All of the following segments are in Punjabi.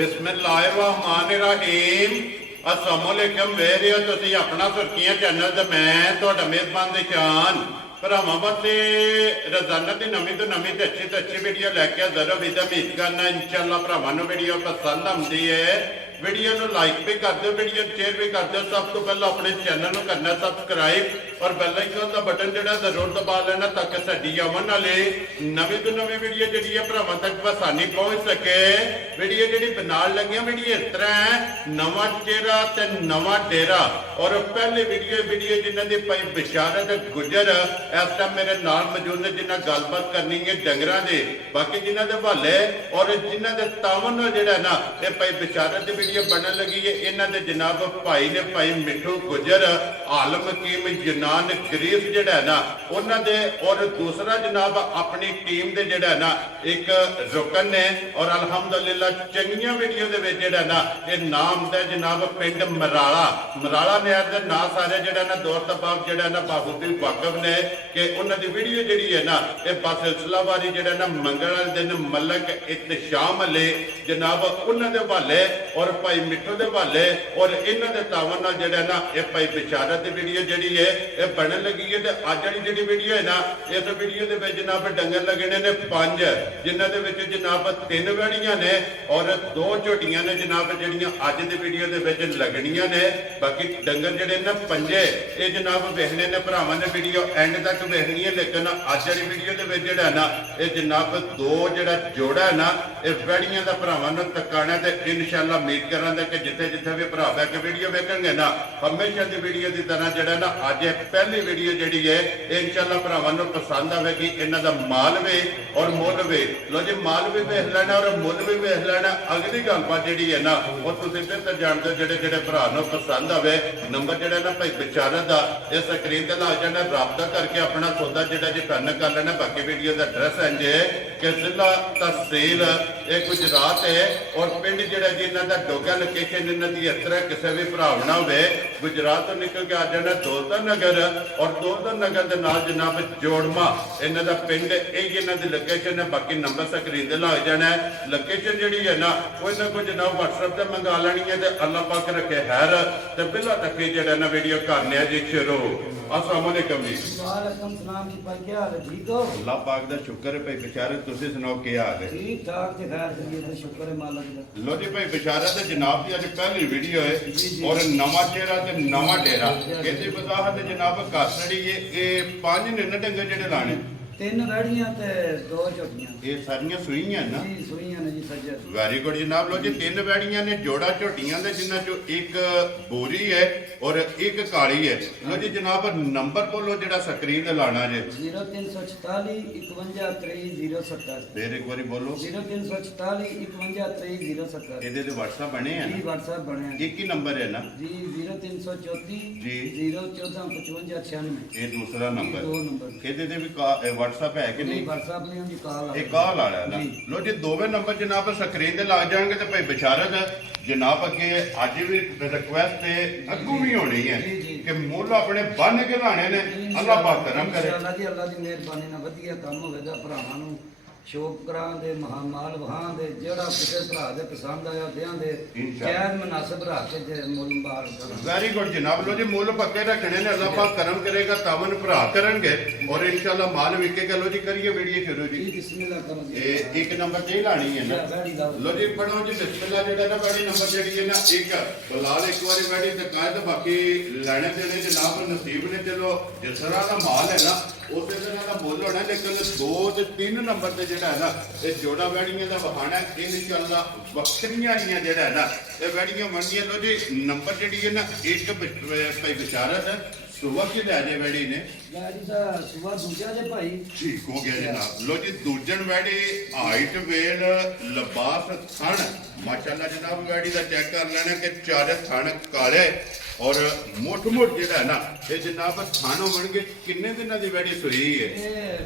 बिस्मिल्लाहिर्रहमानिर्रहीम अस्सलामुअलैकुम वेरियो तुसी अपना सुर्खियां चैनल ते मैं तुहाडा मेज़बान निशान भरावां वास्ते रोजाना की नवीं तो नवीं ते अच्छी वीडियो लैके हाज़र होई ते उम्मीद करना इंशाअल्लाह भरावां नूं वीडियो पसंद आउंदी है। वीडियो को लाइक भी कर दो, वीडियो शेयर भी कर दो। सब तो पहले अपने चैनल को करना सब्सक्राइब और बेल आइकन का बटन जो जरूर दबा लेना ताकि साडी आवन वाली नवी तो नवी वीडियो जी भरावां तक आसानी पहुंच सके। वीडियो जी बनान लगी वीडियो इस तरह है, नवा चेहरा ते नवा डेरा। और पहली वीडियो जिन्हों की भाई बिशारत गुजर इस टाइम मेरे नाल मौजूद है, जिन्हें गलबात करनी है डंगर की। बाकी जिन्हों के हवाले और जिन्हों के तावन जोड़ा ना ये भाई बिशारत की वीडियो बनने लगी है, इन्हों के जनाब भाई ने भाई मिठू गुजर आलम हकीम जनान गरीफ जोड़ा है ना उन्होंने, और दूसरा जनाब अपनी टीम के जोड़ा ना एक रुकन ने। और अलहमदुलिल्लाह चंगिया वीडियो जोड़ा ना ये नाम है जनाब पिंड मराला। मराला नहर के ना सारे जोड़ा ना दोस्त बाब जोड़ा ना बाखूबी वाकफ ने कि उन्होंने वीडियो जी है ना ये बस सिलसिलावारी जोड़ा ना मंगल वाले दिन मलक इत्तशाम अली जनाब उन्होंने हवाले और भाई मिठू के हवाले और इन्हों के तावन जोड़ा ना ये भाई बिशारत की वीडियो जी है ये बनने लगी है। तो अज वाली जी वीडियो है ना इस वीडियो के जनाब डंगर लगने ने 5, जिन्होंने जनाब 3 वैड़ियां ने और 2 झोटियां ने जनाब जड़ियां अज की वीडियो के लगनियां ने। बाकी डंगर जड़े ने 5 ये जनाब वेखने ने भरावां ने वीडियो एंड तक वेखनी है। लेकिन अज वाली वीडियो के जोड़ा ना ये जनाब 2 जोड़ा जोड़ा है ना ये वैड़ियां का भरावां नूं तकाना। तो इंशाअल्लाह उम्मीद करांगे कि जिथे जिथे भी भरा बैठ के वीडियो वेखेंगे ना हमेशा की वीडियो की तरह जोड़ा ना अज पहली वीडियो जी है इंशाअल्लाह भरावां नूं पसंद आवेगी। इन्हां दा माल वे और मुल वे लो जी, माल भी वेख लेना और मुल भी वेख लेना। अगली गलबात जी है ना वो तुसीं बेहतर जानते हो, जेडे जेडे भरा नूं पसंद आवे नंबर जोड़ा ना भाई बिशारत दा इस स्क्रीन ते ला जाना, राबता करके अपना सौदा जोड़ा जी डन कर लेना। बाकी वीडियो का एड्रैस इंज है कि जिला तहसील ये गुजरात है और पिंड जोड़ा जी इन्हां दा डोगा लोकेशन इन्हां दी इस तरह किसी भी भरावना होवे गुजरात तो निकल के आ जाना दौलता नगर और दौलता नगर के नाल जनाब जोड़मा इन्हां दा पिंड ये इन्हां दी लोकेशन है। बाकी नंबर स्क्रीन ते लग जाना है। लोकेशन जी है ना वो इन्हां को जनाब व्हाट्सएप से मंगा लेनी है। तो अल्लाह पाक रखे खैर तो बिला तक जो ना वीडियो करने जी शुरू। अस्सलाम वालेकुम जी। वालेकुम सलाम जी, भाई क्या हाल है? ठीक हो? अल्लाह पाक दा शुक्र है भाई बिशारत तुसीं सुनाओ क्या हाल है? ठीक ठाक ते खैर करिए तो शुक्र है मालिक दा। लो जी भाई बिशारत जनाब की अज पहली वीडियो है और नवा चेहरा ते नवा डेरा इसकी वजाहत जनाब कर छड़ी है। ये 5 ने ना डंगर जेडे लाने 3 वैड़ियां ते 2 झोटियां ये सारियां सूईयां ना जी सुइयां ने जी सज्जर। वेरी गुड जनाब। लो जी 3 वैड़ियां ने जोड़ा झोटियां दे जिन्हां चो एक बोरी है और एक काली है। लो जी जनाब नंबर बोलो जेड़ा स्क्रीन ते लाना जे 0346 51 23 070 फिर एक बारी बोलो 0346 51 23 070 ਇਹਦੇ ਤੇ WhatsApp बने हैं जी ना WhatsApp बने एक ही नंबर है ना जी 0334 जी 014 55 96 ये दूसरा नंबर 2 नंबर ਇਹਦੇ ਤੇ ਵੀ WhatsApp है कि नहीं? WhatsApp नहीं होंदी कॉल एक कॉल वाला ना। लो जी दोवें नंबर जनाब स्क्रीन ते लग जाएंगे। तो भाई बिशारत जनाब अगे अज भी रिक्वेस्ट है अगू भी होनी है कि मुल अपने बन के लाने ने। अल्लाह पाक करम करे अल्लाह दी मेहरबानी नाल वधिया काम होवेगा। भरावां नूं शौक करा दे महामाल वहां दे जेड़ा किसे भरा दे पसंद आया देआं दे जैज मुनासिब रख के ते मुल बार करा। वेरी गुड जनाब। लो जी मुल पक्के रखने ने अल्लाह पाक करम करेगा, तावन भरा करनगे और इंशाल्लाह माल विकेगा। लो जी करिए वीडियो शुरू जी। बिस्मिल्लाह करो जी। ये एक नंबर ते ही लानी है ना। लो जी पढ़ो जी बिस्मिल्लाह जेड़ा ना बड़ी नंबर जेड़ी है ना एक बलाल एक बारी बैठी ते कायद बाकी लेने देने जनाब नसीब ने। चलो जिस तरह का माल है ना उस तरह का मुल होना। लेकिन 2 ते 3 नंबर ते जेड़ा है ना ये जोड़ा वैड़ियां दा वहाना इंशाअल्लाह बकरियां आईयां जेड़ा है ना ये वैड़ियां बनदियां। लो जी नंबर जेड़ी है ना एक भाई बिशारत सुबह की ले वैड़ी ने गाड़ी दा सुबह दूजा जे भाई ठीक हो गया जनाब। लो जी दूजन वैड़ी हाइट वेल लिबास थन माशाअल्लाह जनाब वैड़ी दा चेक कर लेना कि 4 थन काले और मोट मोट जेड़ा है ना ये जनाब थन होणगे। किन्ने दिनां दी वैड़ी सुई है? ए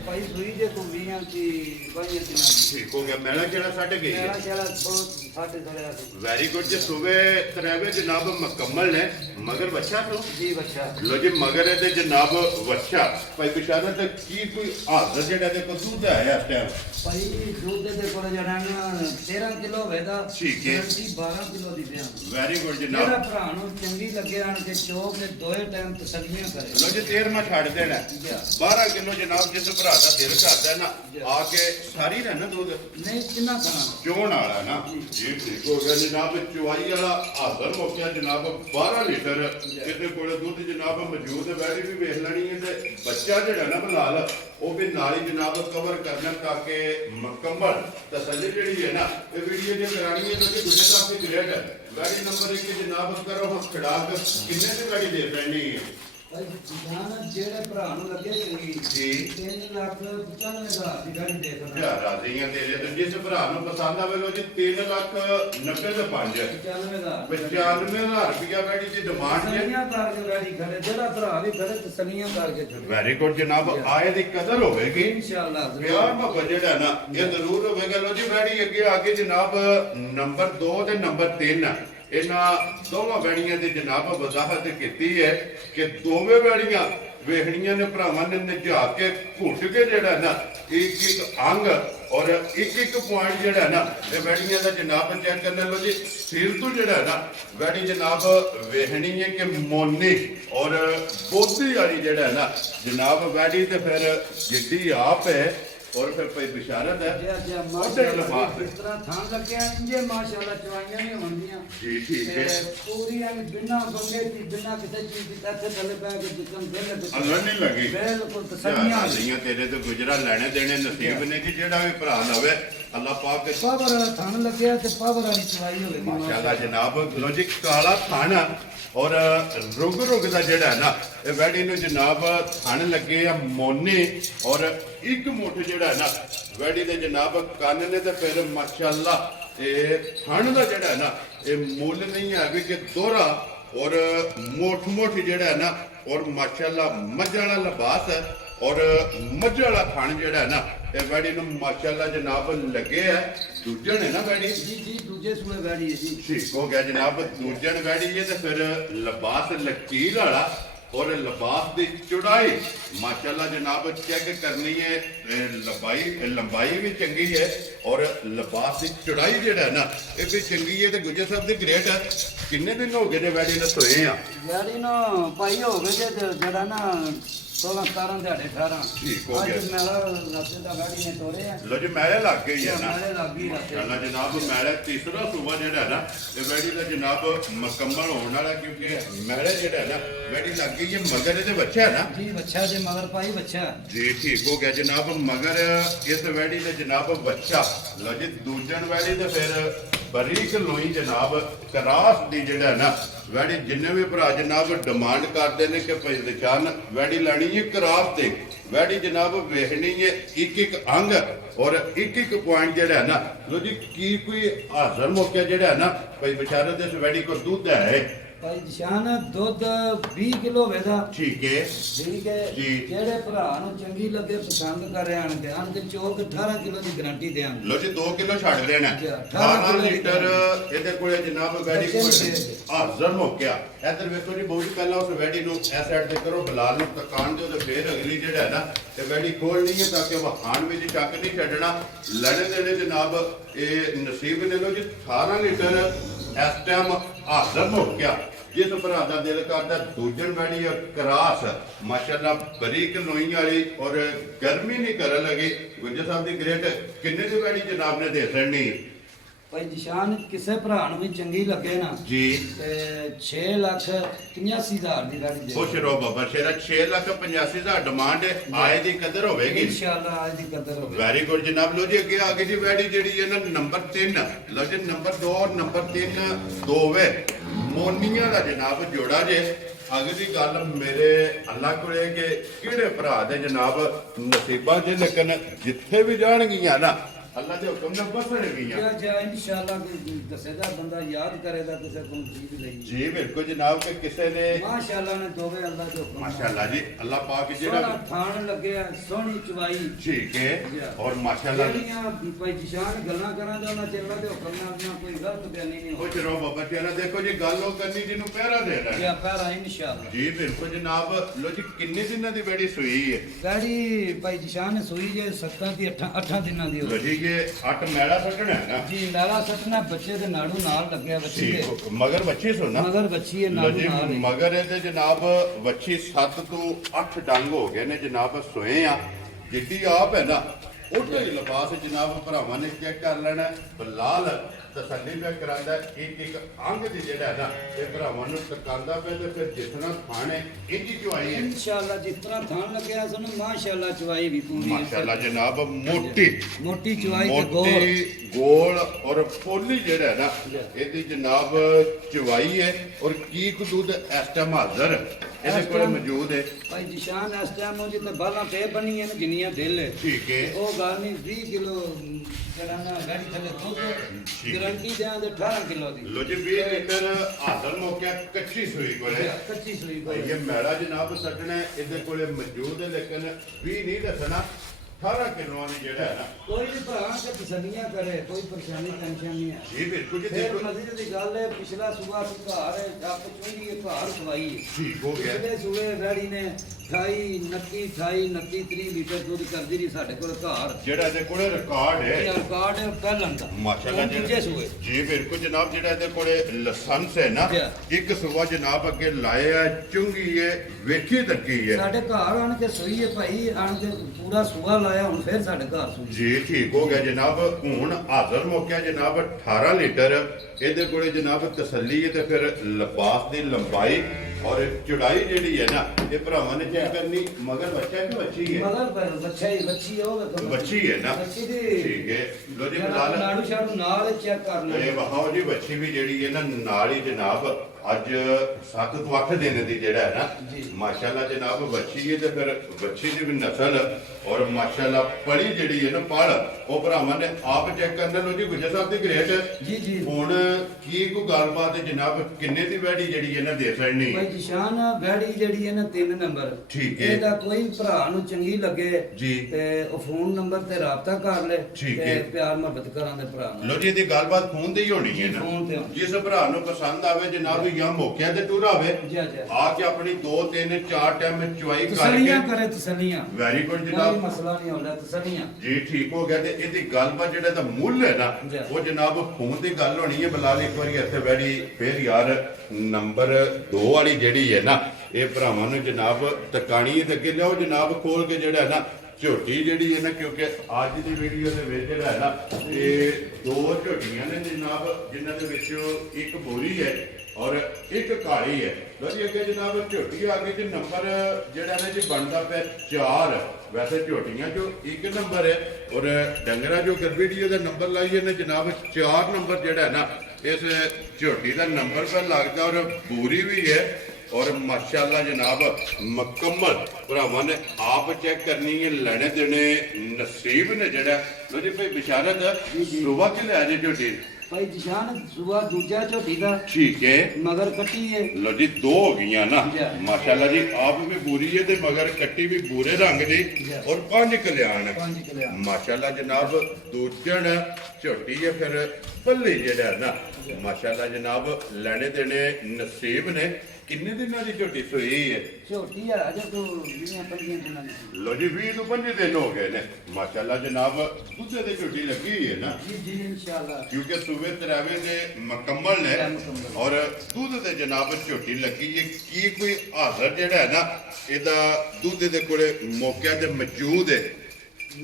भाई सुई जे को 20 की 22 दिनां दी। ठीक हो गया। मैला जेड़ा सट गई है मेरा जेड़ा बहुत ਸਾਡੇ ਥੋੜ੍ਹਾ ਸੀ ਵੈਰੀ ਗੁੱਡ ਜੀ ਸੂਵੇ ਤਰਾਵੇ ਜਨਾਬ ਮੁਕੰਮਲ ਨੇ ਮਗਰ ਬੱਚਾ ਤੋਂ ਜੀ ਬੱਚਾ ਲੋ ਜੀ ਮਗਰ ਇਹਦੇ ਜਨਾਬ ਬੱਚਾ ਭਾਈ ਬਿਸ਼ਾਰਤ ਕੀ ਕੋਈ ਹਾਜ਼ਰ ਜਿਹੜਾ ਦੇ ਕੋਲ ਦੁੱਧ ਹੈ ਇਸ ਟਾਈਮ ਭਾਈ ਦੁੱਧ ਦੇ ਕੋਲ ਜਿਹੜਾ ਨਾ 13 ਕਿਲੋ ਹੋਵੇਗਾ ਠੀਕ ਹੈ। 12 ਕਿਲੋ ਦੀ ਬਿਆਨ ਵੈਰੀ ਗੁੱਡ ਜਿਹੜਾ ਜਨਾਬ ਭਰਾ ਨੂੰ ਚੰਗੀ ਲੱਗੇ ਆਣ ਕੇ ਚੋਕ ਦੇ ਦੋਏ ਟਾਈਮ ਤਸੱਲੀਆਂ ਕਰੇ ਲੋ ਜੀ 13ਵਾਂ ਛੱਡ ਦੇਣਾ 12 ਕਿਲੋ ਜਨਾਬ ਜਿਸ ਭਰਾ ਦਾ ਦਿਲ ਕਰਦਾ ਨਾ ਆ ਕੇ ਸਾਰੀ ਰਹਿਣਾ ਦੁੱਧ ਨਹੀਂ ਕਿੰਨਾ ਖਾਣਾ ਚੋਣ ਵਾਲਾ ਨਾ ਜੀ ਠੀਕ ਹੋ ਗਿਆ ਜਨਾਬ ਚੁਆਈ ਵਾਲਾ ਹਾਜ਼ਰ ਹੋ ਗਿਆ ਜਨਾਬ 12 ਲੀਟਰ ਕਿਤੇ ਕੋਲ ਦੁੱਧ ਜਨਾਬ ਮੌਜੂਦ ਹੈ ਵੈਰੀ ਵੀ ਵੇਖ ਲੈਣੀ ਹੈ ਤੇ ਬੱਚਾ ਜਿਹੜਾ ਨਾ ਬਲਾਲ ਉਹ ਵੀ ਨਾਲ ਹੀ ਜਨਾਬ ਕਵਰ ਕਰਨਾ ਤਾਂ ਕਿ ਮੁਕੰਮਲ ਤਸੱਲੀ ਜਿਹੜੀ ਹੈ ਨਾ ਇਹ ਵੀਡੀਓ ਜੇ ਕਰਾਣੀ ਹੈ ਤਾਂ ਗੁੱਜੇ ਸਾਹਿਬ ਦੀ ਗ੍ਰੇਡ ਹੈ ਗਾੜੀ ਨੰਬਰ 1 ਜਨਾਬ ਕਰੋ ਹੁਣ ਖੜਾਕ ਕਿੰਨੇ ਦੀ ਗਾੜੀ ਦੇ ਪੈਣੀ ਹੈ ਭਾਈ ਜਾਨ ਜਿਹੜੇ ਭਰਾ ਨੂੰ ਲੱਗੇ ਚੰਗੀ ਜੀ 3,95,000 ਦੀ ਗਾੜੀ ਦੇ ਯਾ ਸਕਦਾ ਰਾਜ਼ੀਆਂ ਦੇ ਲਈ ਤੇ ਜਿਸ ਭਰਾ ਨੂੰ ਪਸੰਦ ਆਵੇ ਲੋ ਜੀ 3,90,5 95,000 95,000 ਰੁਪਇਆ ਗਾੜੀ ਦੀ ਡਿਮਾਂਡ ਹੈ ਤਸੱਲੀਆਂ ਕਰਕੇ ਗਾੜੀ ਖੜੇ ਜਿਹੜਾ ਭਰਾ ਵੀ ਖੜੇ ਤਸੱਲੀਆਂ ਕਰਕੇ ਛੱਡੇ ਵੈਰੀ ਗੁੱਡ ਜਨਾਬ ਆਏ ਦੀ ਕਦਰ ਹੋਵੇਗੀ ਇਨਸ਼ਾਅੱਲਾ ਪਿਆਰ ਮੁਹੱਬਤ ਜਿਹੜਾ ਨਾ ਇਹ ਜ਼ਰੂਰ ਹੋਵੇਗਾ ਲੋ ਜੀ ਵੈੜੀ ਅੱਗੇ ਆ ਕੇ ਜਨਾਬ ਨੰਬਰ 2 ਤੇ ਨੰਬਰ 3 ਇਹਨਾਂ ਦੋਵਾਂ ਵੈੜੀਆਂ ਦੀ ਜਨਾਬ ਵਜ਼ਾਹਤ ਕੀਤੀ ਹੈ ਕਿ ਦੋਵੇਂ ਵੈੜੀਆਂ ਵੇਖਣੀਆਂ ਨੇ ਭਰਾਵਾਂ ਨੇ ਨਿਜਾ ਕੇ ਘੁੱਟ ਕੇ ਜਿਹੜਾ ਨਾ ਇੱਕ ਇੱਕ ਅੰਗ ਔਰ ਇੱਕ ਇੱਕ ਪੁਆਇੰਟ ਜਿਹੜਾ ਨਾ ਇਹ ਵੈੜੀਆਂ ਦਾ ਜਨਾਬ ਚੈੱਕ ਕਰਨ ਲੋ ਜੀ ਸਿਰ ਤੋਂ ਜਿਹੜਾ ਨਾ ਵੈੜੀ ਜਨਾਬ ਵੇਖਣੀ ਹੈ ਕਿ ਮੋਨੀ ਔਰ ਬੋਧੀ ਵਾਲੀ ਜਿਹੜਾ ਨਾ ਜਨਾਬ ਵੈੜੀ ਤੇ ਫਿਰ ਜਿੱਡੀ ਆਪ ਹੈ ਔਰ ਫਿਰ ਕੋਈ ਬਿਸ਼ਾਰਤ ਹੈ ਜੇ ਉਹਦੇ ਮਾਸ਼ਾਅੱਲਾ ਲਿਫਾਫੇ। ਇਸ ਤਰ੍ਹਾਂ ਥਾਂ ਲੱਗਿਆ ਇੰਜੇ ਮਾਸ਼ਾਅੱਲਾ ਚਵਾਈਆਂ ਨਹੀਂ ਹੁੰਦੀਆਂ ਜੀ ਠੀਕ ਹੈ ਪੂਰੀਆਂ ਬਿਨਾ ਬੰਗੇ ਦੀ ਬਿਨਾ ਕਿਸੇ ਚੀਜ਼ ਦੀ ਇੱਥੇ ਥੱਲੇ ਪੈ ਕੇ ਜਿੱਕਮ ਦੇ ਅੱਲਾ ਨਹੀਂ ਲੱਗੀ ਬਿਲਕੁਲ ਤਸੱਲੀਆਂ ਸਾਡੀਆਂ ਤੇਰੇ ਤੇ ਗੁਜਰਾ ਲੈਣੇ ਦੇਣੇ ਨਸੀਬ ਨੇ ਕਿ ਜਿਹੜਾ ਵੀ ਭਰਾ ਲਵੇ ਅੱਲਾ ਪਾਕ ਪਾਵਰ ਵਾਲਾ ਥਣ ਲੱਗਿਆ ਤੇ ਪਾਵਰ ਵਾਲੀ ਚਵਾਈ ਹੋਵੇ ਮਾਸ਼ਾਅੱਲਾ ਜਨਾਬ ਲੋਜਿਕ ਕਾਲਾ ਥਾਣਾ ਔਰ ਰੁਗ ਦਾ ਜਿਹੜਾ ਹੈ ਨਾ ਇਹ ਵੈੜੀ ਨੂੰ ਜਨਾਬ ਥਣ ਲੱਗੇ ਆ ਮੋਨੇ ਔਰ ਇੱਕ ਮੁੱਠ ਜਿਹੜਾ ਹੈ ਨਾ ਵੈੜੀ ਦੇ ਜਨਾਬ ਕੰਨ ਨੇ ਤੇ ਫਿਰ ਮਾਸ਼ਾਅੱਲਾ ਇਹ ਥਣ ਦਾ ਜਿਹੜਾ ਹੈ ਨਾ ਇਹ ਮੁੱਲ ਨਹੀਂ ਹੈ ਵੀ ਕਿ ਦੋਹਰਾ ਔਰ ਮੋਠ ਜਿਹੜਾ ਹੈ ਨਾ ਔਰ ਮਾਸ਼ਾਅੱਲਾ ਮੱਝ ਵਾਲਾ ਲਿਬਾਸ ਹੈ ਔਰ ਮੱਝ ਵਾਲਾ ਥਣ ਜਿਹੜਾ ਹੈ ਨਾ ਇਹ ਵੈੜੀ ਨੂੰ ਮਾਸ਼ਾਅੱਲਾ ਜਨਾਬ ਲੱਗੇ ਹੈ ਦੂਜਣ ਹੈ ਨਾ ਵੈੜੀ ਜੀ ਜੀ ਦੂਜੇ ਸੂਏ ਗਾੜੀ ਹੈ ਜੀ ਠੀਕ ਹੋ ਗਿਆ ਜਨਾਬ ਦੂਜਣ ਵੈੜੀ ਹੈ ਤੇ ਫਿਰ ਲਿਬਾਸ ਲਕੀਰ ਵਾਲਾ ਔਰ ਲਿਬਾਸ ਦੀ ਚੌੜਾਈ ਮਾਸ਼ਾਅੱਲਾ ਜਨਾਬ ਚੈੱਕ ਕਰਨੀ ਹੈ ਲੰਬਾਈ ਵੀ ਚੰਗੀ ਹੈ ਔਰ ਲਿਬਾਸ ਦੀ ਚੌੜਾਈ ਜਿਹੜਾ ਹੈ ਨਾ ਇਹ ਵੀ ਚੰਗੀ ਹੈ ਤੇ ਗੁੱਜਰ ਸਾਹਿਬ ਦੀ ਗ੍ਰੇਟ ਹੈ ਕਿੰਨੇ ਦਿਨ ਹੋ ਗਏ ਨੇ ਵੈੜੀ ਨੂੰ ਸੋਏ ਆ ਗਾੜੀ ਨਾ ਭਾਈ ਹੋ ਗਏ ਤੇ ਜਿਹੜਾ ਨਾ 16 17 ਦਿਹਾੜੇ 18 ਠੀਕ ਹੋ ਗਿਆ ਅੱਜ ਮੇਰਾ ਰਾਤੇ ਦਾ ਗਾੜੀ ਨੇ ਤੋਰੇ ਆ ਲੋ ਜੀ ਮੈਲੇ ਲੱਗ ਗਈ ਹੈ ਨਾ ਨਾਲੇ ਲੱਗੀ ਰਾਤੇ ਅੱਲਾ ਜਨਾਬ ਮੈਲੇ ਤੀਸਰਾ ਸੂਬਾ ਜਿਹੜਾ ਹੈ ਨਾ ਇਹ ਵੈੜੀ ਦਾ ਜਨਾਬ ਮੁਕੰਮਲ ਹੋਣ ਵਾਲਾ ਕਿਉਂਕਿ ਮੈਲੇ ਜਿਹੜਾ ਹੈ ਨਾ ਵੈੜੀ ਲੱਗ ਗਈ ਹੈ ਮਗਰ ਇਹਦੇ ਬੱਚਾ ਹੈ ਨਾ ਜੀ ਬੱਚਾ ਜੇ ਮਗਰ ਪਾਈ ਬੱਚਾ ਜੀ ਠੀਕ ਹੋ ਗਿਆ ਜਨਾਬ ਮਗਰ ਇਸ ਵੈੜੀ ਦੇ ਜਨਾਬ ਬੱਚਾ ਲੋ ਜੀ ਦੂਜਣ ਵੈੜੀ ਤੇ ਫਿਰ ਬਰੀਕ ਲੋਈ ਜਨਾਬ ਕਰਾਸ ਦੀ ਜਿਹੜਾ ਹੈ ਨਾ ਵੈੜੀ ਜਿੰਨੇ ਵੀ ਭਰਾ ਜਨਾਬ ਡਿਮਾਂਡ ਕਰਦੇ ਨੇ ਕਿ ਭਾਈ ਨਿਸ਼ਾਨ ਵੈੜੀ ਲੈਣੀ ਹੈ ਕਰਾਸ ਤੇ ਵੈੜੀ ਜਨਾਬ ਵੇਖਣੀ ਹੈ ਇੱਕ ਇੱਕ ਅੰਗ ਔਰ ਇੱਕ ਇੱਕ ਪੁਆਇੰਟ ਜਿਹੜਾ ਹੈ ਨਾ ਲੋ ਜੀ ਕੀ ਕੋਈ ਹਾਜ਼ਰ ਮੌਕਾ ਜਿਹੜਾ ਹੈ ਨਾ ਭਾਈ ਬਿਸ਼ਾਰਤ ਦੇ ਵੈੜੀ ਕੋ ਦੁੱਧ ਹੈ ਭਾਈ ਨਿਸ਼ਾਨ ਦੁੱਧ 20 ਕਿਲੋ ਵੇਦਾ ਠੀਕ ਹੈ ਠੀਕ ਹੈ ਜੀ। ਜਿਹੜੇ ਭਰਾ ਨੂੰ ਚੰਗੀ ਲੱਗੇ ਪਸੰਦ ਕਰ ਰਹੇ ਹਨ ਧਿਆਨ ਦੇ ਚੋਕ 18 ਕਿਲੋ ਦੀ ਗਾਰੰਟੀ ਦੇਵਾਂਗੇ ਲੋ ਜੀ 2 ਕਿਲੋ ਛੱਡ ਦੇਣਾ ਜੀ, 18 ਲੀਟਰ ਇਹਦੇ ਕੋਲੇ ਜਨਾਬ ਵੈੜੀ ਕੋਲ ਬੱਚੇ ਹਾਜ਼ਰ ਮੌਕਿਆ ਇੱਧਰ ਵੇਖੋ ਜੀ ਬਹੁਤ ਪਹਿਲਾਂ ਉਸ ਵੈੜੀ ਨੂੰ ਇਸ ਸਾਈਡ ਤੇ ਕਰੋ ਬਲਾਲ ਨੂੰ ਤਕਾਨ ਦਿਓ ਤੇ ਫੇਰ ਅਗਲੀ ਜਿਹੜਾ ਹੈ ਨਾ ਤੇ ਵੈੜੀ ਖੋਲਣੀ ਹੈ ਤਾਂ ਕਿ ਵਹਾਨ ਵਿੱਚ ਚੱਕ ਨਹੀਂ ਛੱਡਣਾ ਲੈਣੇ ਦੇਣੇ ਜਨਾਬ ਇਹ ਨਸੀਬ ਨੇ ਲੋ ਜੀ 18 ਲੀਟਰ ਇਸ ਟਾਈਮ ਹਾਜ਼ਰ ਮੌਕਿਆ ਜਿਸ ਭਰਾ ਦਾ ਦਿਲ ਕਰਦਾ ਦੂਜਣ ਵੈੜੀ ਔਰ ਕਰਾਸ ਮਾਸ਼ਾਅੱਲਾ ਬਰੀਕ ਲੋਈ ਵਾਲੀ ਔਰ ਗਰਮੀ ਨਹੀਂ ਕਰਨ ਲੱਗੀ ਗੁੱਜਰ ਸਾਹਿਬ ਦੀ ਗ੍ਰੇਟ ਕਿੰਨੇ ਦੀ ਵੈੜੀ ਜਨਾਬ ਨੇ ਦੇ ਦੇਣੀ ਭਾਈ ਨਿਸ਼ਾਨ ਕਿਸੇ ਭਰਾ ਨੂੰ ਵੀ ਚੰਗੀ ਲੱਗੇ ਨਾ ਜੀ ਤੇ 6,85,000 ਦੀ ਗਾੜੀ ਦੇ ਖੁਸ਼ ਰਹੋ ਬਾਬਾ ਸ਼ੇਰਾ 6,85,000 ਡਿਮਾਂਡ ਹੈ ਆਏ ਦੀ ਕਦਰ ਹੋਵੇਗੀ ਇਨਸ਼ਾਅੱਲਾ ਅੱਜ ਦੀ ਕਦਰ ਹੋਵੇ ਵੈਰੀ ਗੁੱਡ ਜਨਾਬ ਲੋ ਜੀ ਅੱਗੇ ਆ ਗਈ ਜੀ ਵੈੜੀ ਜਿਹੜੀ ਹੈ ਨਾ ਨੰਬਰ 3 ਲੋ ਜੀ ਨੰਬਰ 2 ਔਰ ਨੰਬਰ 3 ਦੋਵੇਂ ਮੋਨੀਆਂ ਦਾ ਜਨਾਬ ਜੋੜਾ ਜੇ ਅਗਲੀ ਗੱਲ ਮੇਰੇ ਅੱਲਾ ਕੋਲੇ ਕਿ ਕਿਹੜੇ ਭਰਾ ਦੇ ਜਨਾਬ ਨਸੀਬਾਂ ਜੇ ਲੇਕਿਨ ਜਿੱਥੇ ਵੀ ਜਾਣਗੀਆਂ ਨਾ ਅੱਲਾ ਦੇ ਹੁਕਮ ਨਾਲ ਬਸਣ ਗਈਆਂ ਜਾਂ ਇਨਸ਼ਾਅੱਲਾ ਕੋਈ ਦੱਸੇਗਾ ਬੰਦਾ ਯਾਦ ਕਰੇਗਾ ਕਿਸੇ ਕੋਲ ਚੀਜ਼ ਲਈ ਜੀ ਬਿਲਕੁਲ ਜਨਾਬ ਕਿ ਕਿਸੇ ਨੇ ਮਾਸ਼ਾਅੱਲਾ ਨੇ ਦੋਵੇਂ ਅੱਲਾ ਦੇ ਹੁਕਮ ਨਾਲ। ਮਾਸ਼ਾਅੱਲਾ ਜੀ ਅੱਲਾ ਪਾਕ ਸੋਹਣਾ ਜਿਹੜਾ ਥਾਣ ਲੱਗਿਆ ਸੋਹਣੀ ਚਵਾਈ ਠੀਕ ਹੈ ਔਰ ਮਾਸ਼ਾਅੱਲਾ ਜਿਹੜੀਆਂ ਭਾਈ ਜਿਸ਼ਾਨ ਗੱਲਾਂ ਕਰਾਂਗੇ ਉਹਨਾਂ ਚ ਅੱਲਾ ਦੇ ਹੁਕਮ ਨਾਲ ਨਾ ਕੋਈ ਗਲਤ ਬਿਆਨੀ ਨਹੀਂ ਕੁਝ ਰੋ ਬਾਬਾ ਤੇਰਾ ਦੇਖੋ ਜੀ ਗੱਲ ਉਹ ਕਰਨੀ ਜਿਹਨੂੰ ਪਹਿਰਾ ਦੇਣਾ ਹੈ। ਹੋਇਆ ਪਹਿਰਾ ਇਨਸ਼ਾਅੱਲਾ ਜੀ ਬਿਲਕੁਲ ਜਨਾਬ ਲੋ ਜੀ ਕਿੰਨੇ ਦਿਨਾਂ ਦੀ ਬੜੀ ਸੂਈ ਹੈ ਗਾੜੀ ਭਾਈ ਜਿਸ਼ਾਨ ਨੇ ਸੂਈ ਜੇ 7 ਦੀ 8 ਦਿਨਾਂ ਦੀ ਹੋ ਲੋ ਜੀ ਇਹ 8 ਮੈਲਾ ਸੱਟਣਾ ਹੈ ਨਾ ਜੀ ਨਾਲਾ ਸੱਟਣਾ ਬੱਚੇ ਦੇ ਨਾੜੂ ਨਾਲ ਲੱਗਿਆ ਬੱਚੇ ਦੇ ਠੀਕ ਮਗਰ ਬੱਚੀ ਸੁਣਾ ਮਗਰ ਬੱਚੀ ਹੈ ਲੋ ਨਾੜੂ ਜੀ ਨਾਲ ਹੀ। ਮਗਰ ਇਹਦੇ ਜਨਾਬ ਵੱਛੀ 7 ਤੋਂ 8 ਡੰਗ ਹੋ ਗਏ ਨੇ ਜਨਾਬ ਸੋਏ ਆ ਜਿੱਡੀ ਆਪ ਹੈ ਨਾ ਉਹਦੇ ਹੀ ਲਿਬਾਸ ਜਨਾਬ ਭਰਾਵਾਂ ਨੇ ਚੈੱਕ ਕਰ ਲੈਣਾ ਬਲਾਲ ਤਸੱਲੀ ਪਿਆ ਕਰਾਂਦਾ ਇੱਕ ਇੱਕ ਅੰਗ ਦੀ ਜਿਹੜਾ ਹੈ ਨਾ ਇਹ ਭਰਾਵਾਂ ਨੂੰ ਟਕਾਉਂਦਾ ਪਿਆ ਤੇ ਫਿਰ ਜਿਤਨਾ ਖਾਣੇ ਇੰਜੀ ਚੁਆਈ ਹੈ ਇਨਸ਼ਾਅੱਲਾ ਜਿਸ ਤਰ੍ਹਾਂ ਥਾਣ ਲੱਗਿਆ ਸਾਨੂੰ ਮਾਸ਼ਾਅੱਲਾ ਚਵਾਈ ਵੀ ਪੂਰੀ ਹੈ। ਮਾਸ਼ਾਅੱਲਾ ਜਨਾਬ ਮੋਟੀ ਮੋਟੀ ਚਵਾਈ ਤੇ ਗੋਲ ਮੋਟੀ ਗੋਲ ਔਰ ਪੋਲੀ ਜਿਹੜਾ ਹੈ ਨਾ ਇਹਦੀ ਜਨਾਬ ਚਵਾਈ ਹੈ ਔਰ ਕੀ ਕੁ ਦੁੱਧ ਇਸ ਟਾਈਮ ਹਾਜ਼ਰ ਇਹਦੇ ਕੋਲ ਮੌਜੂਦ ਹੈ ਭਾਈ ਜਿਸ਼ਾਨ ਇਸ ਟਾਈਮ ਉਹ ਜਿੱਤੇ ਬਾਲਾਂ ਤੇ ਬਣੀਆਂ ਨੇ ਜਿੰਨੀਆਂ ਦਿਲ ਹੈ ਠੀਕ ਹੈ ਉਹ ਗੱਲ ਨਹੀਂ 20 ਕਿਲੋ ਜਿਹੜਾ ਨਾ ਗਾੜੀ ਥੱਲੇ ਦੁੱਧ ਠੀਕ ਹੈ। ਗਰੰਟੀ ਦਿਆਂਗੇ 18 ਕਿਲੋ ਦੀ ਲੋ ਜੀ 20 ਲੀਟਰ ਹਾਜ਼ਰ ਮੌਕਿਆ ਕੱਚੀ ਸੂਈ ਕੋਲੇ ਕੱਚੀ ਸੂਈ ਭਾਈ ਕੋਲ ਇਹ ਮੈਲਾ ਜਨਾਬ ਛੱਡਣਾ ਹੈ, ਇਹਦੇ ਕੋਲੇ ਮੌਜੂਦ ਹੈ ਲੇਕਿਨ 20 ਨਹੀਂ ਦੱਸਣਾ 18 ਕਿਲੋਆਂ ਦੀ ਜਿਹੜਾ ਹੈ ਨਾ ਕੋਈ ਵੀ ਭਰਾ ਕੇ ਤਸੱਲੀਆਂ ਕਰੇ ਕੋਈ ਪਰੇਸ਼ਾਨੀ ਟੈਨਸ਼ਨ ਨਹੀਂ ਹੈ ਜੀ ਬਿਲਕੁਲ ਜੀ ਫਿਰ ਦੇਖੋ ਮਜ਼ੀਦ ਦੀ ਗੱਲ ਹੈ ਪਿਛਲਾ ਸੂਬਾ ਸੁਧਾਰ ਹੈ ਆਪ ਚੁੰਗੀ ਇਹ ਭਾਰ ਖਵਾਈ ਹੈ ਠੀਕ ਹੋ ਗਿਆ ਪਿਛਲੇ ਸੂਬੇ ਰੈਡੀ ਨੇ 28 30 ਲੀਟਰ ਦੁੱਧ ਕਰਦੀ ਰਹੀ ਸਾਡੇ ਕੋਲ ਘਰ ਜਿਹੜਾ ਇਹਦੇ ਕੋਲੇ ਰਿਕਾਰਡ ਇਹ ਹੈ ਰਿਕਾਰਡ ਹੈ ਪਹਿਲਾਂ ਦਾ ਮਾਸ਼ਾਅੱਲਾ ਉਹ ਦੂਜੇ ਸੂਏ ਜੀ ਬਿਲਕੁਲ ਜਨਾਬ ਜਿਹੜਾ ਇਹਦੇ ਕੋਲੇ ਲਾਇਸੈਂਸ ਹੈ ਨਾ ਜੀ। ਇੱਕ ਸੁਬਾ ਜਨਾਬ ਅੱਗੇ ਲਾਇਆ ਚੁੰਗੀ ਹੈ ਵੇਖੀ ਤੱਕੀ ਹੈ ਸਾਡੇ ਘਰ ਆਣ ਕੇ ਸੂਈ ਹੈ ਭਾਈ ਆਣ ਕੇ ਪੂਰਾ ਸੂਆ ਲਾਇਆ ਹੁਣ ਫਿਰ ਸਾਡੇ ਘਰ ਸੂਈ ਜੀ ਠੀਕ ਹੋ ਗਿਆ ਜਨਾਬ ਹੁਣ ਹਾਜ਼ਰ ਮੌਕਿਆ ਜਨਾਬ 18 ਲੀਟਰ ਇਹਦੇ ਕੋਲੇ ਜਨਾਬ ਤਸੱਲੀ ਹੈ ਤੇ ਫਿਰ ਲਿਬਾਸ ਦੀ ਲੰਬਾਈ ਔਰ ਚੌੜਾਈ ਜਿਹੜੀ ਹੈ ਨਾ ਇਹ ਭਰਾਵਾਂ ਨੇ ਚੈੱਕ ਕਰਨੀ ਮਗਰ ਬੱਚਾ ਕਿ ਬੱਚੀ ਹੈ ਮਗਰ ਪਰ ਬੱਚੀ ਉਹ ਵੇਖੋ ਬੱਚੀ ਹੈ ਨਾ ਬੱਚੀ ਦੀ ਠੀਕ ਹੈ ਲੋ ਜੀ ਜਿਹੜਾ ਬਲਾਲ ਨਾੜੂ ਸ਼ਾੜੂ ਨਾਲ ਚੈੱਕ ਕਰਨਾ ਇਹ ਵਹਾਓ ਜੀ ਬੱਚੀ ਵੀ ਜਿਹੜੀ ਹੈ ਨਾ ਨਾਲ ਹੀ ਜਨਾਬ ਅੱਜ 7 ਤੋਂ 8 ਦਿਨ ਦੀ ਜਿਹੜਾ ਹੈ ਨਾ ਜੀ। ਮਾਸ਼ਾਅੱਲਾ ਜਨਾਬ ਬੱਚੀ ਹੈ ਤੇ ਫਿਰ ਬੱਚੀ ਦੀ ਵੀ ਨਸਲ ਔਰ ਮਾਸ਼ਾਅੱਲਾ ਪੜੀ ਜਿਹੜੀ ਹੈ ਨਾ ਪੜ ਉਹ ਭਰਾਵਾਂ ਨੇ ਆਪ ਚੈੱਕ ਕਰਨਾ ਲੋ ਜੀ ਗੁਜਰ ਸਾਹਿਬ ਦੀ ਗ੍ਰੇਟ ਜੀ ਜੀ ਹੁਣ ਕੀ ਕੋ ਗੱਲਬਾਤ ਹੈ ਜਨਾਬ ਕਿੰਨੇ ਦੀ ਵੈੜੀ ਜਿਹੜੀ ਹੈ ਨਾ ਦੇ ਸਕਣੀ ਭਾਈ ਜਿਸ਼ਾਨ ਬੈੜੀ ਜਿਹੜੀ ਹੈ ਨਾ 3 ਨੰਬਰ ਠੀਕ ਹੈ। ਇਹਦਾ ਕੋਈ ਭਰਾ ਨੂੰ ਚੰਗੀ ਲੱਗੇ ਜੀ। ਤੇ ਉਹ ਫੋਨ ਨੰਬਰ ਤੇ ਰਾਬਤਾ ਕਰ ਲੈ ਠੀਕ ਤੇ ਹੈ। ਪਿਆਰ ਮੁਹੱਬਤ ਕਰਾਂ ਦੇ ਭਰਾ ਨੂੰ ਲੋ ਜੀ ਇਹਦੀ ਗੱਲਬਾਤ ਫੋਨ ਤੇ ਹੀ ਹੋਣੀ ਹੈ ਜੀ, ਨਾ ਫੋਨ ਤੇ ਹੋਣੀ। ਜਿਸ ਭਰਾ ਨੂੰ ਪਸੰਦ ਆਵੇ ਜਨਾਬ ਜਾਂ ਮੌਕਿਆਂ ਤੇ ਟੂਰ ਆਵੇ ਜੀ ਜੀ ਆ ਕੇ ਆਪਣੀ 2 3 4 ਟਾਈਮ ਚੁਆਈ ਤਸੱਲੀਆਂ ਕਰਕੇ ਕਰੇ ਤਸੱਲੀਆਂ ਵੈਰੀ ਗੁੱਡ ਕੋਈ ਜਨਾਬ ਮਸਲਾ ਨਹੀਂ ਹੁੰਦਾ ਤਸੱਲੀਆਂ ਜੀ ਠੀਕ ਹੋ ਗਿਆ ਤੇ ਇਹਦੀ ਗੱਲਬਾਤ ਜਿਹੜਾ ਦਾ ਮੁੱਲ ਹੈ ਨਾ ਜੀ। ਉਹ ਜਨਾਬ ਫੋਨ ਤੇ ਗੱਲ ਹੋਣੀ ਹੈ ਬਲਾਲ ਇੱਕ ਵਾਰੀ ਇੱਥੇ ਬੈਠੀ ਫੇਰ ਯਾਰ ਨੰਬਰ 2 ਵਾਲੀ ਜਿਹੜੀ ਹੈ ਨਾ ਇਹ ਭਰਾਵਾਂ ਨੂੰ ਜਨਾਬ ਟਿਕਾਣੀ ਤੇ ਅੱਗੇ ਲਿਆਓ ਜਨਾਬ ਖੋਲ ਕੇ ਜਿਹੜਾ ਹੈ ਨਾ ਝੋਟੀ ਜਿਹੜੀ ਹੈ ਨਾ ਕਿਉਂਕਿ ਅੱਜ ਦੀ ਵੀਡੀਓ ਦੇ ਵਿੱਚ ਜਿਹੜਾ ਹੈ ਨਾ ਇਹ 2 ਝੋਟੀਆਂ ਨੇ ਜਨਾਬ ਜਿਨ੍ਹਾਂ ਦੇ ਵਿੱਚੋਂ ਇੱਕ ਬੋਰੀ ਹੈ ਔਰ ਇੱਕ ਕਾਲੀ ਹੈ ਲੋ ਜੀ ਅੱਗੇ ਜਨਾਬ ਝੋਟੀ ਆ ਗਈ ਤੇ ਨੰਬਰ ਜਿਹੜਾ ਨਾ ਜੀ ਬਣਦਾ ਪਿਆ 4 ਵੈਸੇ ਝੋਟੀਆਂ ਜੋ ਇੱਕ ਨੰਬਰ ਹੈ ਔਰ ਡੰਗਰਾ ਜੋ ਕਰ ਵੀਡੀਓ ਦਾ ਨੰਬਰ ਲਾਈਏ ਨੇ ਜਨਾਬ 4 ਨੰਬਰ ਜਿਹੜਾ ਹੈ ਨਾ ਇਸ ਝੋਟੀ ਦਾ ਨੰਬਰ ਪਰ ਲੱਗਦਾ ਔਰ ਬੂਰੀ ਵੀ ਹੈ ਔਰ ਮਾਸ਼ਾਅੱਲਾ ਜਨਾਬ ਮੁਕੰਮਲ ਭਰਾਵਾਂ ਨੇ ਆਪ ਚੈੱਕ ਕਰਨੀ ਹੈ ਲੈਣੇ ਦੇਣੇ ਨਸੀਬ ਨੇ ਜਿਹੜਾ ਲੋ ਜੀ ਭਾਈ ਬਿਸ਼ਾਰਤ ਸੁਬਾ ਕਿ ਲੈ ਜੇ ਝੋਟੀ ਭਾਈ ਜਿਸ਼ਾਨ ਸੁਬਾ ਦੂਜਾ ਝੋਟੀ ਦਾ ਠੀਕ ਹੈ ਮਗਰ ਕੱਟੀ ਹੈ ਲੋ ਜੀ 2 ਹੋ ਗਈਆਂ ਨਾ ਜੀ। ਮਾਸ਼ਾਅੱਲਾ ਜੀ ਆਪ ਵੀ ਬੂਰੀ ਹੈ ਤੇ ਮਗਰ ਕੱਟੀ ਵੀ ਬੂਰੇ ਰੰਗ ਦੀ ਜੀ। ਔਰ 5 ਕਲਿਆਣ 5 ਕਿਲਿਆ ਮਾਸ਼ਾਅੱਲਾ ਜਨਾਬ ਦੂਜਣ ਝੋਟੀ ਹੈ ਫਿਰ ਪੱਲੇ ਜਿਹੜਾ ਹੈ ਨਾ ਮਾਸ਼ਾਅੱਲਾ ਜਨਾਬ ਲੈਣੇ ਦੇਣੇ ਨਸੀਬ ਨੇ ਕਿੰਨੇ ਦਿਨਾਂ ਦੀ ਝੋਟੀ ਸੋਈ ਹੈ ਝੋਟੀ ਆ ਅਜੇ ਤੋਂ 20-25 ਦਿਨਾਂ ਦੀ ਲੋ ਜੀ 20 ਤੋਂ 25 ਦਿਨ ਹੋ ਗਏ ਨੇ ਮਾਸ਼ਾਅੱਲਾ ਜਨਾਬ ਦੁੱਧੇ ਦੀ ਝੋਟੀ ਲੱਗੀ ਹੋਈ ਹੈ ਨਾ ਜੀ ਜੀ ਇਨਸ਼ਾਅੱਲਾ ਕਿਉਂਕਿ ਸੂਬੇ ਤਰਾਵੇ ਦੇ ਮੁਕੰਮਲ ਨੇ ਮੁਕੰਮਲ। ਔਰ ਦੁੱਧ ਦੇ ਜਨਾਬ ਝੋਟੀ ਲੱਗੀ ਹੈ ਕੀ ਕੋਈ ਹਾਜ਼ਰ ਜਿਹੜਾ ਹੈ ਨਾ ਇਹਦਾ ਦੁੱਧ ਦੇ ਕੋਲੇ ਮੌਕਿਆਂ ਤੇ ਮੌਜੂਦ ਹੈ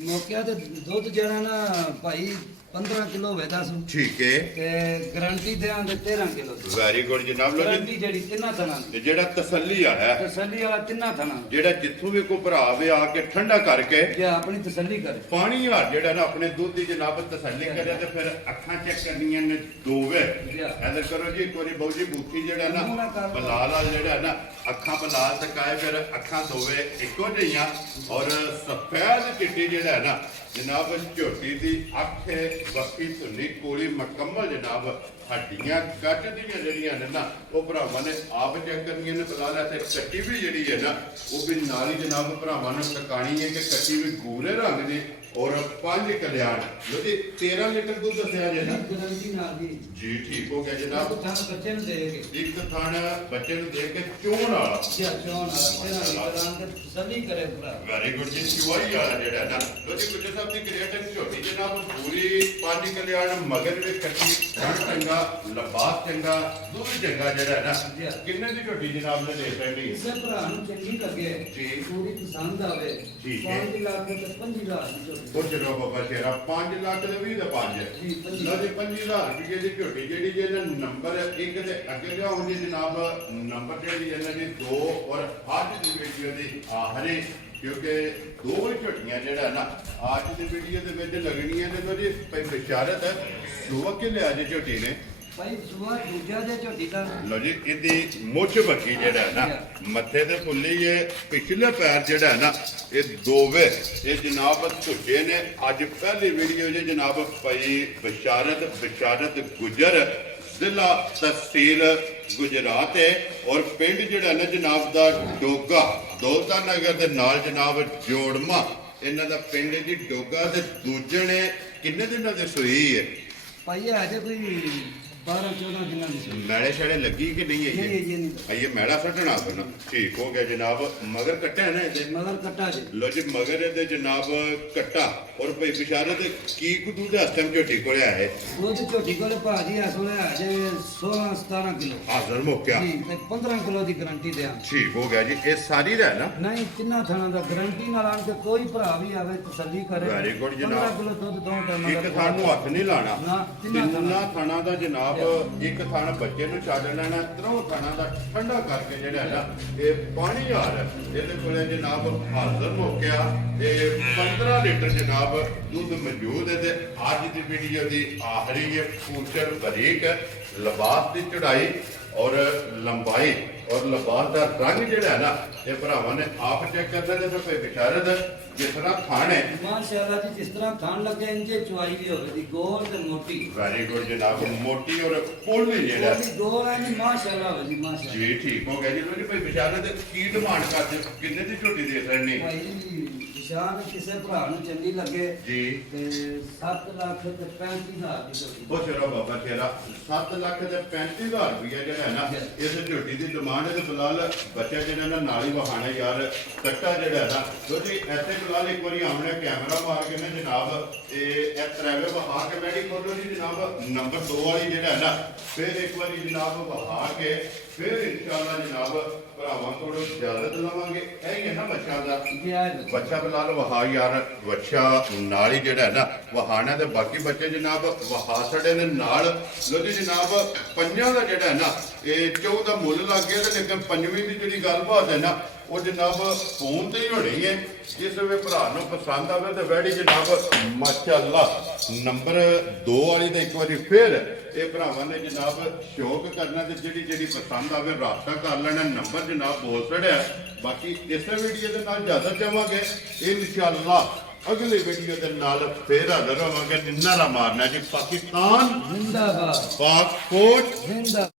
ਮੌਕਿਆ ਤੇ ਦੁੱਧ ਜਿਹੜਾ ਨਾ ਭਾਈ 15 ਕਿਲੋ ਵੇ ਦੱਸ ਠੀਕ ਹੈ, ਤੇ ਗਾਰੰਟੀ ਦੇਾਂਗੇ 13 ਕਿਲੋ ਦੀ। ਵੈਰੀ ਗੁੱਡ ਜਨਾਬ। ਲੋ ਗਾਰੰਟੀ ਜੀ ਜਿਹੜੀ ਤਿੰਨਾਂ ਥਣਾਂ ਦੀ, ਤੇ ਜਿਹੜਾ ਤਸੱਲੀ ਆ ਹੈ, ਤਸੱਲੀ ਵਾਲਾ ਤਿੰਨਾਂ ਥਣਾਂ ਦੀ, ਜਿਹੜਾ ਜਿੱਥੋਂ ਵੀ ਕੋਈ ਭਰਾ ਵੇ ਆ ਕੇ ਠੰਡਾ ਕਰਕੇ ਜੇ ਆਪਣੀ ਤਸੱਲੀ ਕਰੇ। ਪਾਣੀ ਹਾਰ ਜਿਹੜਾ ਨਾ ਆਪਣੇ ਦੁੱਧ ਦੀ ਜਨਾਬ ਤਸੱਲੀ ਕਰਿਆ ਤੇ ਫਿਰ ਅੱਖਾਂ ਚੈੱਕ ਕਰਨੀਆਂ ਨੇ ਦੋਵੇਂ। ਇਧਰ ਕਰੋ ਜੀ, ਇੱਕ ਵਾਰੀ ਬਾਊ ਜੀ ਬੂਥੀ ਜਿਹੜਾ ਨਾ ਬਲਾਲ ਵਾਲ ਜਿਹੜਾ ਨਾ ਅੱਖਾਂ ਬਲਾਲ ਤਕਾਏ, ਫਿਰ ਅੱਖਾਂ ਦੋਵੇਂ ਇੱਕੋ ਜਿਹੀਆਂ ਔਰ ਸਫੈਦ ਚਿੱਟੀ ਜਿਹੜਾ ਹੈ ਨਾ ਜਨਾਬ ਝੋਟੀ ਦੀ ਅੱਖ ਬੱਕੀ ਧੁੰਨੀ ਕੋਲੀ ਮੁਕੰਮਲ ਜਨਾਬ ਹੱਡੀਆਂ ਗੱਜ ਦੀਆਂ ਜਿਹੜੀਆਂ ਨੇ ਨਾ ਉਹ ਭਰਾਵਾਂ ਨੇ ਆਪ ਚੈੱਕ ਕਰਨੀਆਂ ਨੇ। ਬਲਾਲ ਤੇ ਕੱਟੀ ਵੀ ਜਿਹੜੀ ਹੈ ਨਾ ਉਹ ਵੀ ਨਾਲ ਹੀ ਜਨਾਬ ਭਰਾਵਾਂ ਨੂੰ ਟਿਕਾਣੀ ਹੈ ਕਿ ਕੱਟੀ ਵੀ ਗੂਰੇ ਰੰਗ ਦੀ ਔਰ 5 ਕਲਿਆਣ ਜਿਹਦੀ 13 ਲੀਟਰ ਦੁੱਧ ਦੱਸਿਆ ਜੇ ਨਾ ਗਾਰੰਟੀ ਨਾਲ ਦੀ ਜੀ। ਠੀਕ ਹੋ ਗਿਆ ਜਨਾਬ। ਥਣ ਬੱਚੇ ਨੂੰ ਦੇਗੇ, ਇੱਕ ਥਣ ਬੱਚੇ ਨੂੰ ਦੇ ਕੇ ਚੋਣ ਵਾਲਾ, ਜੇ ਚੋਣ ਵਾਲਾ 13 ਲੀਟਰ ਆਂ ਤੇ ਤਸੱਲੀ ਕਰੇ ਭਰਾ। ਵੈਰੀ ਗੁੱਡ ਜੀ। ਚੁਆਈ ਵਾਲਾ ਜਿਹੜਾ ਨਾ ਲੋਜੀ ਗੁੱਜਰ ਸਾਹਿਬ ਦੀ ਕ੍ਰੀਏਟਿਵ ਝੋਟੀ ਜਨਾਬ ਪੂਰੀ 5 ਕਲਿਆਣ ਮਗਰ ਵੀ ਕੱਟੀ ਰਣ ਚੰਗਾ ਲਬਾਸ ਚੰਗਾ ਦੁੱਧ ਚੰਗਾ ਜਿਹੜਾ ਹੈ ਨਾ। ਕਿੰਨੇ ਦੀ ਝੋਟੀ ਜਨਾਬ ਨੇ ਦੇ ਪੈਣੀ? ਕਿਸੇ ਭਰਾ ਨੂੰ ਚੰਗੀ ਲੱਗੇ ਜੀ। ਪੂਰੀ ਪਸੰਦ ਆਵੇ ਠੀਕ ਹੈ। 5 ਲੱਖ ਤੇ 25,000 ਦੀ ਝੋਟੀ। ਉਹ ਚਲੋ ਬਾਬਾ ਸ਼ੇਰਾ 5 ਲੱਖ ਦੇ 20 ਦੇ 5 ਜੀ, 25,000 ਲਓ ਜੀ 25,000 ਰੁਪਏ ਦੀ ਝੋਟੀ ਜਿਹੜੀ ਜੇ ਇਹਨਾਂ ਨੰਬਰ 1 ਦੇ ਅੱਗੇ ਲਿਆਉਂਦੀ ਜਨਾਬ ਨੰਬਰ ਜਿਹੜੀ ਇਹਨਾਂ ਦੀ 2 ਔਰ ਅੱਜ ਦੀ ਵੀਡੀਓ ਦੀ ਆਖਰੀ ਕਿਉਂਕਿ ਦੋ ਹੀ ਝੋਟੀਆਂ ਜਿਹੜਾ ਨਾ ਅੱਜ ਦੀ ਵੀਡੀਓ ਦੇ ਵਿੱਚ ਲੱਗਣੀਆਂ ਨੇ। ਲਓ ਜੀ ਭਾਈ ਬਿਸ਼ਾਰਤ ਹੈ ਸੁਬਹ ਕੇ ਲਿਆ ਜੇ ਝੋਟੀ ਨੇ ਭਾਈ ਸੁਆ ਦੂਜਾ ਜੇ ਝੋਟੀ ਦਾ ਲਓ ਜੀ ਇਹਦੀ ਮੁੱਛ ਬੱਕੀ ਜਿਹੜਾ ਹੈ ਨਾ ਮੱਥੇ ਤੇ ਫੁੱਲੀ ਹੈ, ਪਿਛਲੇ ਪੈਰ ਜਿਹੜਾ ਹੈ ਨਾ ਇਹ ਦੋਵੇਂ ਇਹ ਜਨਾਬ ਝੁੱਟੇ ਨੇ। ਅੱਜ ਪਹਿਲੀ ਵੀਡੀਓ ਜੇ ਜਨਾਬ ਭਾਈ ਬਿਸ਼ਾਰਤ ਗੁਜਰ ਜ਼ਿਲ੍ਹਾ ਤਹਿਸੀਲ ਗੁਜਰਾਤ ਹੈ ਔਰ ਪਿੰਡ ਜਿਹੜਾ ਨਾ ਜਨਾਬ ਦਾ ਡੋਗਾ ਦੌਲਤਾ ਨਗਰ ਦੇ ਨਾਲ ਜਨਾਬ ਜੋੜਮਾ ਇਹਨਾਂ ਦਾ ਪਿੰਡ ਜੀ ਡੋਗਾ। ਤੇ ਦੂਜੇ ਨੇ ਕਿੰਨੇ ਦਿਨਾਂ ਦੇ ਸੂਈ ਹੈ ਭਾਈ ਇਹ ਅਜੇ ਕੋਈ 12-14 ਦਿਨਾਂ ਦੀ ਸੀ। ਮੈਲੇ ਛੜੇ ਲੱਗੀ ਕਿ ਨਹੀਂ ਹੈ ਨਹੀਂ ਜੀ ਨਹੀਂ, ਇਹ ਮੈਲਾ ਸੱਟਣਾ ਪੈਣਾ। ਠੀਕ ਹੋ ਗਿਆ ਜਨਾਬ। ਮਗਰ ਕੱਟਿਆ ਨਾ ਇਹਦੇ ਮਗਰ ਕੱਟਾ ਜੀ। ਲੋ ਜੀ ਮਗਰ ਇਹਦੇ ਜਨਾਬ ਕੱਟਾ ਔਰ ਭਾਈ ਬਿਸ਼ਾਰੇ ਦੇ ਕੀ ਕੁਦੂ ਦੇ ਹਸਤਮ ਝੋਟੀ ਕੋਲ ਆਇਆ ਹੈ ਉਹ ਤੇ ਝੋਟੀ ਕੋਲੇ ਭਾਜੀ ਅਸਲੇ ਅਜੇ 16-17 ਕਿਲੋ ਹਾਜ਼ਰ ਮੁੱਕਿਆ। ਜੀ ਤੇ 15 ਕਿਲੋ ਦੀ ਗਾਰੰਟੀ ਦਿਆਂ। ਠੀਕ ਹੋ ਗਿਆ ਜੀ। ਇਹ ਸਾਰੀ ਦਾ ਹੈ ਨਾ ਨਹੀਂ ਤਿੰਨਾਂ ਥਣਾਂ ਦਾ ਗਾਰੰਟੀ ਨਾਲ ਆਣ ਕੇ ਕੋਈ ਭਰਾ ਵੀ ਆਵੇ ਤਸੱਲੀ ਕਰੇ। Very good ਜਨਾਬ। 15 ਕਿਲੋ ਦੁੱਧ ਦੋ ਟਾਈਮ ਇੱਕ ਥਾਂ ਨੂੰ ਹੱਥ ਨਹੀਂ ਲਾਣਾ। ਨਾ, ਤਿੰਨਾਂ ਤਿੰਨਾਂ ਥਾਣਾ ਦਾ ਜਨਾਬ ਇੱਕ ਥਾਂ ਬੱਚੇ ਨੂੰ ਛੱਡ ਲੈਣਾ, ਤਰੋਂ ਥਾਣਾ ਦਾ ਠੰਡਾ ਕਰਕੇ ਜਿਹੜਾ ਹੈ ਨਾ ਇਹ ਪਾਣੀ ਆ ਰਿਹਾ ਇਹਦੇ ਕੋਲੇ ਜਨਾਬ ਹਾਜ਼ਰ ਮੁੱਕਿਆ ਤੇ 15 ਲੀਟਰ ਜਨਾਬ ਦੁੱਧ ਮੌਜੂਦ ਹੈ। ਤੇ ਅੱਜ ਦੀ ਵੀਡੀਓ ਦੀ ਆਖਰੀ ਹੈ ਫੂਚਰ ਬਰੀਕ ਲਿਬਾਸ ਦੀ ਚੜਾਈ ਔਰ ਲੰਬਾਈ ਔਰ ਲਿਬਾਸ ਦਾ ਰੰਗ ਜਿਹੜਾ ਹੈ ਨਾ ਇਹ ਭਰਾਵਾਂ ਨੇ ਆਪ ਚੈੱਕ ਕਰ ਸਕਦੇ ਤੇ ਬਿਸ਼ਾਰਤ ਜਿਸ ਤਰ੍ਹਾਂ ਥਾਣ ਹੈ ਮਾਸ਼ਾਅੱਲਾ ਜੀ ਜਿਸ ਤਰ੍ਹਾਂ ਥਣ ਲੱਗੇ ਇੰਜੇ ਚੁਆਈ ਵੀ ਹੋਵੇ ਦੀ ਗੋਲ ਤੇ ਮੋਟੀ। ਵੈਰੀ ਗੁੱਡ ਜਨਾਬ। ਮੋਟੀ ਔਰ ਪੋਲੀ ਜਿਹੜਾ ਉਹਦੀ ਗੋਲ ਹੈ ਜੀ ਮਾਸ਼ਾਅੱਲਾ ਹੋਵੇ ਜੀ ਮਾਸ਼ਾਅੱਲਾ। ਜੀ ਠੀਕ ਹੋ ਗਿਆ ਜੀ। ਲੋ ਜੀ ਭਾਈ ਬਿਸ਼ਾਰਤ ਕੀ ਡਿਮਾਂਡ ਕਰਦੇ ਹੋ? ਕਿੰਨੇ ਦੀ ਝੋਟੀ ਦੇ ਸਕਦੇ ਭਾਈ ਜੀ ਨਿਸ਼ਾਨ ਕਿਸੇ ਭਰਾ ਨੂੰ ਚੰਗੀ ਲੱਗੇ ਜੀ ਤੇ 7 ਲੱਖ ਤੇ 35,000 ਦੀ ਝੋਟੀ। ਉਹ ਸ਼ੇਰਾ ਬਾਬਾ ਸ਼ੇਰਾ 7 ਲੱਖ ਤੇ 35,000 ਰੁਪਇਆ ਜਿਹੜਾ ਹੈ ਨਾ ਇਸ ਝੋਟੀ ਦੀ ਡਿਮਾਂਡ ਹੈ। ਤੇ ਬਲਾਲ ਬੱਚਾ ਜਿਹੜਾ ਨਾ ਨਾਲ ਹੀ ਵਹਾਣਾ ਯਾਰ ਕੱਟਾ ਜਿਹੜਾ ਹੈ ਨਾ ਲੋ ਜੀ ਇੱਥੇ ਬਲਾਲ ਇੱਕ ਵਾਰੀ ਆਮਣੇ ਕੈਮਰਾ ਮਾਰ ਕੇ ਨਾ ਜਨਾਬ ਇਹ ਤਰੇਵੇ ਵਹਾ ਕੇ ਬੈਠੀ ਖੋਲੋ ਜੀ ਜਨਾਬ ਨੰਬਰ 2 ਵਾਲੀ ਜਿਹੜਾ ਹੈ ਨਾ ਫਿਰ ਇੱਕ ਵਾਰੀ ਜਨਾਬ ਵਹਾ ਕੇ ਫਿਰ ਇਨਸ਼ਾਅੱਲਾ ਜਨਾਬ ਭਰਾਵਾਂ ਕੋਲੋਂ ਇਜਾਜ਼ਤ ਲਵਾਂਗੇ। ਇਹ ਹੀ ਹੈ ਨਾ ਬੱਚਾ ਦਾ ਜੀ ਆ ਬੱਚਾ ਬਲਾਲ ਵਹਾ ਯਾਰ ਬੱਚਾ ਨਾਲ ਹੀ ਜਿਹੜਾ ਹੈ ਨਾ ਵਹਾਣਾ ਤੇ ਬਾਕੀ ਬੱਚੇ ਜਨਾਬ ਵਹਾ ਛੜੇ ਨੇ ਨਾਲ। ਲੋ ਜੀ ਜਨਾਬ ਪੰਜਾਂ ਦਾ ਜਿਹੜਾ ਹੈ ਨਾ ਇਹ 14 ਦਾ ਮੁੱਲ ਲੱਗ ਗਿਆ ਤੇ ਲੇਕਿਨ ਪੰਜਵੀਂ ਦੀ ਜਿਹੜੀ ਗੱਲਬਾਤ ਹੈ ਨਾ ਉਹ ਜਨਾਬ ਫੋਨ ਤੇ ਹੀ ਹੋਣੀ ਹੈ। ਜਿਸ ਵੇ ਭਰਾ ਨੂੰ ਪਸੰਦ ਆਵੇ ਤੇ ਵੈੜੀ ਜਨਾਬ ਮਾਸ਼ਾਅੱਲਾ ਨੰਬਰ 2 ਵਾਲੀ ਤੇ ਇੱਕ ਵਾਰੀ ਫਿਰ ਇਹ ਭਰਾਵਾਂ ਨੇ ਜਨਾਬ ਸ਼ੌਕ ਕਰਨਾ ਤੇ ਜਿਹੜੀ ਪਸੰਦ ਆਵੇ ਰਾਬਤਾ ਕਰ ਲੈਣਾ। ਨੰਬਰ ਜਨਾਬ ਬੋਲ ਛੜਿਆ। ਬਾਕੀ ਇਸੇ ਵੀਡੀਓ ਦੇ ਨਾਲ ਇਜਾਜ਼ਤ ਚਾਹਾਂਗੇ ਇਨਸ਼ਾਅੱਲਾ ਅਗਲੀ ਵੀਡੀਓ ਦੇ ਨਾਲ ਫੇਰ ਹਾਜ਼ਰ ਹੋਵਾਂਗੇ। ਨਾਰਾ ਮਾਰਨਾ ਜੀ ਪਾਕਿਸਤਾਨ ਜ਼ਿੰਦਾਬਾਦ ਪਾਕ ਕੋਟ ਜ਼ਿੰਦਾਬਾਦ।